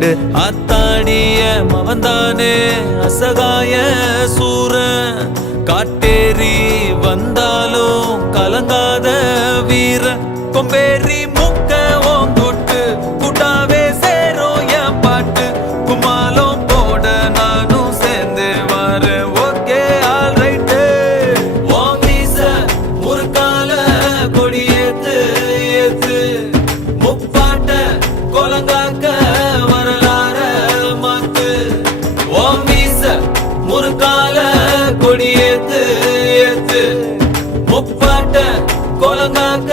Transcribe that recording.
உண்டு. ஆத்தாடிய மவன்தானே அசகாய சூர, காட்டேரி வந்தாலும் கலங்காத வீர, கொம்பேரி முக்க ஓங்கோட்டு கூட்டாவே சேரும் என் பாட்டு, குமாலம் போட நானும் சேர்ந்து வரேன். Okay all right. உன் மீச முறுக்கால கொடியேத்து ஏத்து, முப்பாட்ட கொலங்காக்க வரலாற மாத்து. உன் மீச முறுக்கால கொடியேத்து ஏத்து, முப்பாட்ட கொலங்காக்க